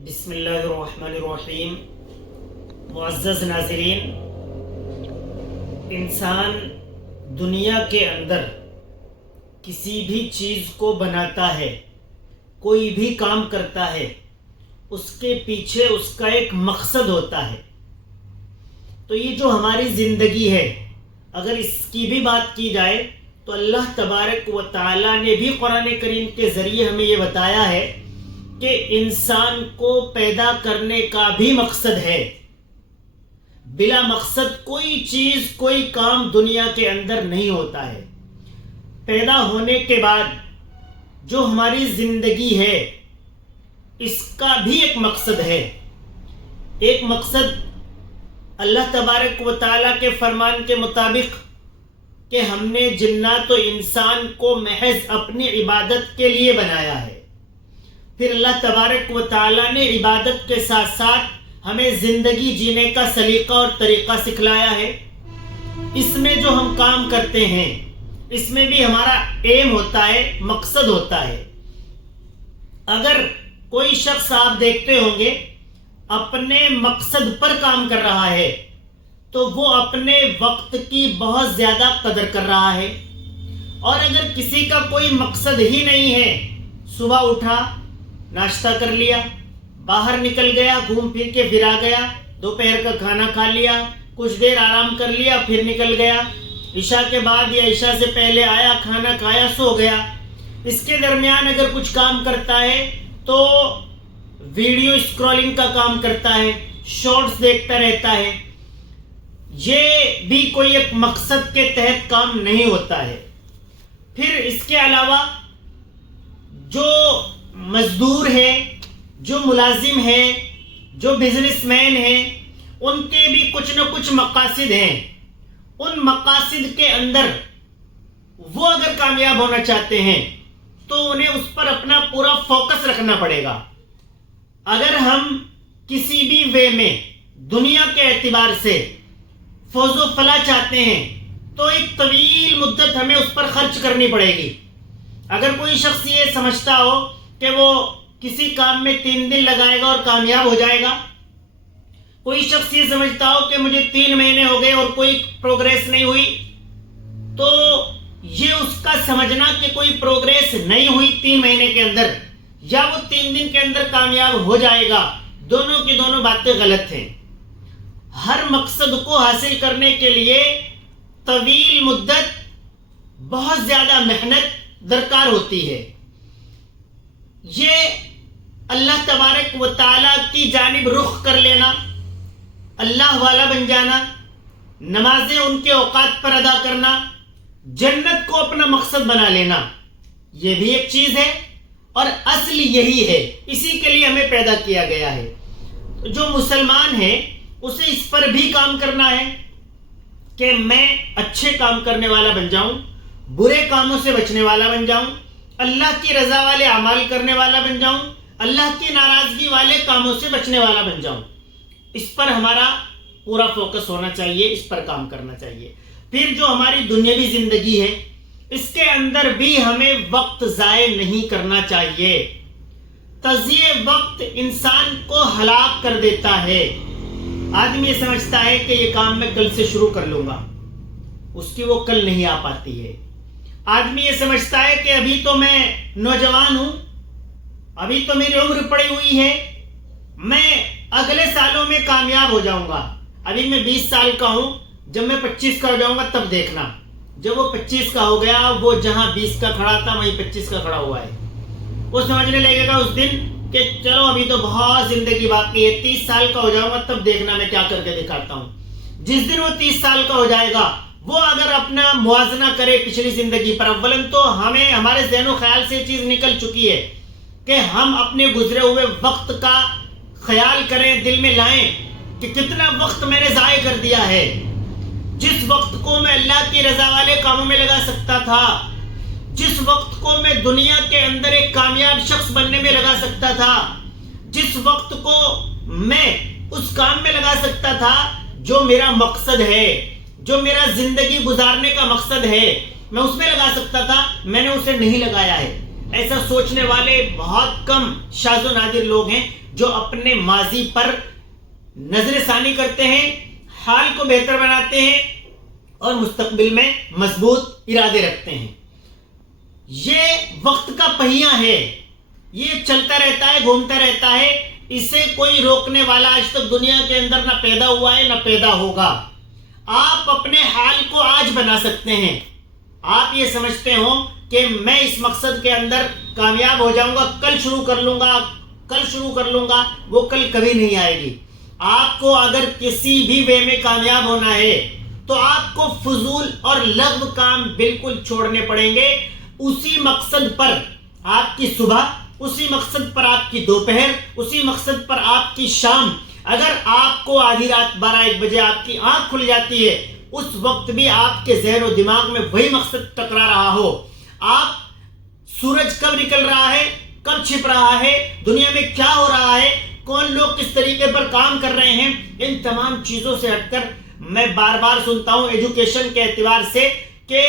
بسم اللہ الرحمن الرحیم۔ معزز ناظرین، انسان دنیا کے اندر کسی بھی چیز کو بناتا ہے، کوئی بھی کام کرتا ہے، اس کے پیچھے اس کا ایک مقصد ہوتا ہے۔ تو یہ جو ہماری زندگی ہے، اگر اس کی بھی بات کی جائے تو اللہ تبارک و تعالیٰ نے بھی قرآن کریم کے ذریعے ہمیں یہ بتایا ہے کہ انسان کو پیدا کرنے کا بھی مقصد ہے۔ بلا مقصد کوئی چیز، کوئی کام دنیا کے اندر نہیں ہوتا ہے۔ پیدا ہونے کے بعد جو ہماری زندگی ہے، اس کا بھی ایک مقصد ہے۔ ایک مقصد اللہ تبارک و تعالیٰ کے فرمان کے مطابق کہ ہم نے جنات و انسان کو محض اپنی عبادت کے لیے بنایا ہے۔ پھر اللہ تبارک و تعالیٰ نے عبادت کے ساتھ ساتھ ہمیں زندگی جینے کا سلیقہ اور طریقہ سکھلایا ہے۔ اس میں جو ہم کام کرتے ہیں، اس میں بھی ہمارا ایم ہوتا ہے، مقصد ہوتا ہے۔ اگر کوئی شخص آپ دیکھتے ہوں گے اپنے مقصد پر کام کر رہا ہے تو وہ اپنے وقت کی بہت زیادہ قدر کر رہا ہے، اور اگر کسی کا کوئی مقصد ہی نہیں ہے، صبح اٹھا، ناشتہ کر لیا، باہر نکل گیا، گھوم پھر کے پھر آ گیا، دوپہر کا کھانا کھا لیا، کچھ دیر آرام کر لیا، پھر نکل گیا، عشاء کے بعد یا عشاء سے پہلے آیا، کھانا کھایا، سو گیا۔ اس کے درمیان اگر کچھ کام کرتا ہے تو ویڈیو اسکرولنگ کا کام کرتا ہے، شارٹس دیکھتا رہتا ہے۔ یہ بھی کوئی ایک مقصد کے تحت کام نہیں ہوتا ہے۔ پھر اس کے علاوہ جو مزدور ہے، جو ملازم ہے، جو بزنس مین ہیں، ان کے بھی کچھ نہ کچھ مقاصد ہیں۔ ان مقاصد کے اندر وہ اگر کامیاب ہونا چاہتے ہیں تو انہیں اس پر اپنا پورا فوکس رکھنا پڑے گا۔ اگر ہم کسی بھی وے میں دنیا کے اعتبار سے فوز و فلاح چاہتے ہیں تو ایک طویل مدت ہمیں اس پر خرچ کرنی پڑے گی۔ اگر کوئی شخص یہ سمجھتا ہو کہ وہ کسی کام میں 3 دن لگائے گا اور کامیاب ہو جائے گا، کوئی شخص یہ سمجھتا ہو کہ مجھے 3 مہینے ہو گئے اور کوئی پروگریس نہیں ہوئی، تو یہ اس کا سمجھنا کہ کوئی پروگریس نہیں ہوئی 3 مہینے کے اندر یا وہ 3 دن کے اندر کامیاب ہو جائے گا، دونوں کی دونوں باتیں غلط ہیں۔ ہر مقصد کو حاصل کرنے کے لیے طویل مدت، بہت زیادہ محنت درکار ہوتی ہے۔ یہ اللہ تبارک و تعالیٰ کی جانب رخ کر لینا، اللہ والا بن جانا، نمازیں ان کے اوقات پر ادا کرنا، جنت کو اپنا مقصد بنا لینا، یہ بھی ایک چیز ہے، اور اصل یہی ہے، اسی کے لیے ہمیں پیدا کیا گیا ہے۔ جو مسلمان ہے اسے اس پر بھی کام کرنا ہے کہ میں اچھے کام کرنے والا بن جاؤں، برے کاموں سے بچنے والا بن جاؤں، اللہ کی رضا والے اعمال کرنے والا بن جاؤں، اللہ کی ناراضگی والے کاموں سے بچنے والا بن جاؤں۔ اس پر ہمارا پورا فوکس ہونا چاہیے، اس پر کام کرنا چاہیے۔ پھر جو ہماری دنیاوی زندگی ہے، اس کے اندر بھی ہمیں وقت ضائع نہیں کرنا چاہیے۔ تضییع وقت انسان کو ہلاک کر دیتا ہے۔ آدمی یہ سمجھتا ہے کہ یہ کام میں کل سے شروع کر لوں گا، اس کی وہ کل نہیں آ پاتی ہے۔ آدمی یہ سمجھتا ہے کہ ابھی تو میں نوجوان ہوں، ابھی تو میری عمر پڑی ہوئی ہے، میں اگلے سالوں میں کامیاب ہو جاؤں گا، ابھی میں 20 سال کا ہوں، جب میں 25 کا ہو جاؤں گا تب دیکھنا۔ جب وہ 25 کا ہو گیا، وہ جہاں 20 کا کھڑا تھا وہیں 25 کا کھڑا ہوا ہے۔ وہ سمجھنے لگے گا اس دن کہ چلو ابھی تو بہت زندگی باقی ہے، 30 سال کا ہو جاؤں گا تب دیکھنا میں کیا کر کے دکھاتا ہوں۔ جس دن وہ 30 سال کا ہو جائے گا، وہ اگر اپنا موازنہ کرے پچھلی زندگی پر، اولن تو ہمیں ہمارے ذہن و خیال سے یہ چیز نکل چکی ہے کہ ہم اپنے گزرے ہوئے وقت کا خیال کریں، دل میں لائیں کہ کتنا وقت میں نے ضائع کر دیا ہے۔ جس وقت کو میں اللہ کی رضا والے کاموں میں لگا سکتا تھا، جس وقت کو میں دنیا کے اندر ایک کامیاب شخص بننے میں لگا سکتا تھا، جس وقت کو میں اس کام میں لگا سکتا تھا جو میرا مقصد ہے، جو میرا زندگی گزارنے کا مقصد ہے، میں اس میں لگا سکتا تھا، میں نے اسے نہیں لگایا ہے۔ ایسا سوچنے والے بہت کم شاذ و نادر لوگ ہیں۔ جو اپنے ماضی پر نظر ثانی کرتے ہیں، حال کو بہتر بناتے ہیں اور مستقبل میں مضبوط ارادے رکھتے ہیں۔ یہ وقت کا پہیہ ہے، یہ چلتا رہتا ہے، گھومتا رہتا ہے، اسے کوئی روکنے والا آج تک دنیا کے اندر نہ پیدا ہوا ہے نہ پیدا ہوگا۔ آپ اپنے حال کو آج بنا سکتے ہیں۔ آپ یہ سمجھتے ہو کہ میں اس مقصد کے اندر کامیاب ہو جاؤں گا، کل شروع کر لوں گا، وہ کل کبھی نہیں آئے گی۔ آپ کو اگر کسی بھی وے میں کامیاب ہونا ہے تو آپ کو فضول اور لغو کام بالکل چھوڑنے پڑیں گے۔ اسی مقصد پر آپ کی صبح، اسی مقصد پر آپ کی دوپہر، اسی مقصد پر آپ کی شام، اگر آپ کو آدھی رات 12-1 بجے آپ کی آنکھ کھل جاتی ہے، اس وقت بھی آپ کے ذہن و دماغ میں وہی مقصد ٹکرا رہا ہو، آپ سورج کب نکل رہا ہے، کب چھپ رہا ہے، دنیا میں کیا ہو رہا ہے، کون لوگ کس طریقے پر کام کر رہے ہیں، ان تمام چیزوں سے ہٹ کر میں بار بار سنتا ہوں ایجوکیشن کے اعتبار سے کہ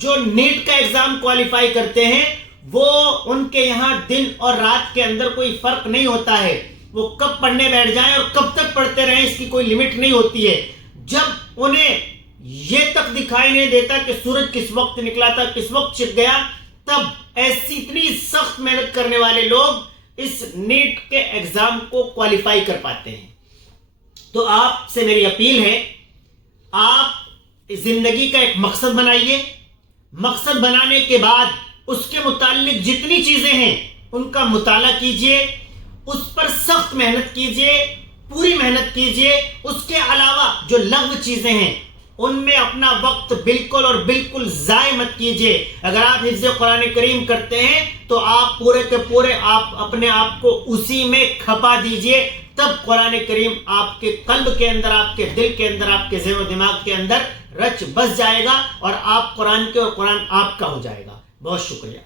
جو نیٹ کا ایگزام کوالیفائی کرتے ہیں وہ ان کے یہاں دن اور رات کے اندر کوئی فرق نہیں ہوتا ہے، وہ کب پڑھنے بیٹھ جائیں اور کب تک پڑھتے رہیں اس کی کوئی لمٹ نہیں ہوتی ہے۔ جب انہیں یہ تک دکھائی نہیں دیتا کہ سورج کس وقت نکلا تھا، کس وقت چھپ گیا، تب ایسی اتنی سخت محنت کرنے والے لوگ اس نیٹ کے ایگزام کو کوالیفائی کر پاتے ہیں۔ تو آپ سے میری اپیل ہے، آپ زندگی کا ایک مقصد بنائیے، مقصد بنانے کے بعد اس کے متعلق جتنی چیزیں ہیں ان کا مطالعہ کیجئے، اس پر سخت محنت کیجئے، پوری محنت کیجئے۔ اس کے علاوہ جو لغو چیزیں ہیں ان میں اپنا وقت بالکل اور بالکل ضائع مت کیجئے۔ اگر آپ حفظ قرآن کریم کرتے ہیں تو آپ پورے کے پورے آپ اپنے آپ کو اسی میں کھپا دیجئے، تب قرآن کریم آپ کے قلب کے اندر، آپ کے دل کے اندر، آپ کے ذہن و دماغ کے اندر رچ بس جائے گا اور آپ قرآن کے اور قرآن آپ کا ہو جائے گا۔ بہت شکریہ۔